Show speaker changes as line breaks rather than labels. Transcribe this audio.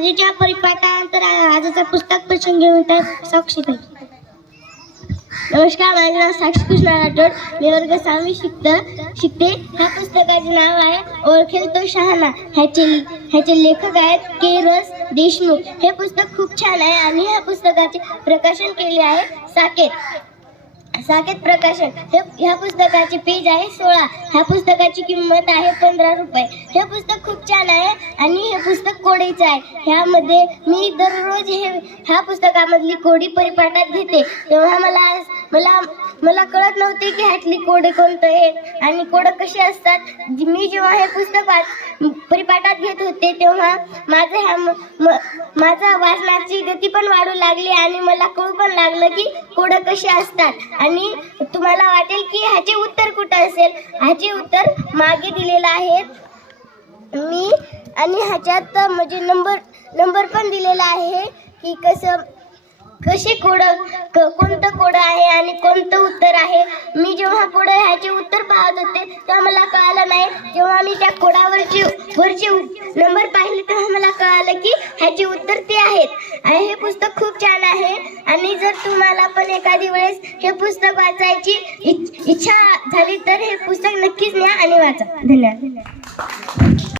आजीच्या परिपाठानंतर आजचं पुस्तक प्रसंग घेऊन त्या साक्षी ताई. नमस्कार माझे नाव साक्षी कृष्ण राठोड. मी वर्ग सहावी शिकत शिकते. ह्या पुस्तकाचे नाव आहे ओळखेल तो शहाणा. ह्याचे ह्याचे लेखक आहेत के रस देशमुख. हे पुस्तक खूप छान आहे आणि ह्या पुस्तकाचे प्रकाशन केले आहे साकेत. साकेत प्रकाशन. हे ह्या पुस्तकाचे पेज आहे सोळा. ह्या पुस्तकाची किंमत आहे पंधरा रुपये. हे पुस्तक खूप छान आहे. आणि हे पुस्तक कोडीचं आहे. ह्यामध्ये मी दररोज हे ह्या पुस्तकामधली कोडी परिपाठात घेते. तेव्हा मला मला मला कळत नव्हते की ह्यातली कोडे कोणतं आहे आणि कोडं कशी असतात. मी जेव्हा हे पुस्तक वाच परिपाठात घेत होते तेव्हा माझं ह्या म- माझा वाचनाची गती पण वाढू लागली आणि मला कळू पण लागलं की कोडं कशी असतात. आणि तुम्हाला वाटेल की ह्याचे उत्तर कुठं असेल? ह्याचे उत्तर मागे दिलेलं आहे. मी आणि ह्याच्यात म्हणजे नंबर नंबर पण दिलेला आहे की कसं कसे कोड क- कोणतं कोड आहे आणि कोणतं उत्तर आहे. मी जेव्हा कोड ह्याचे उत्तर पाहत होते तेव्हा मला कळालं नाही. जेव्हा मी त्या कोडावरचे वरचे नंबर पाहिले तेव्हा मला कळालं की ह्याचे उत्तर ते आहेत. आणि हे पुस्तक खूप छान आहे. आणि जर तुम्हाला पण एखादी वेळेस हे पुस्तक वाचायची इच्छा झाली तर हे पुस्तक नक्कीच न्या आणि वाचा. धन्यवाद.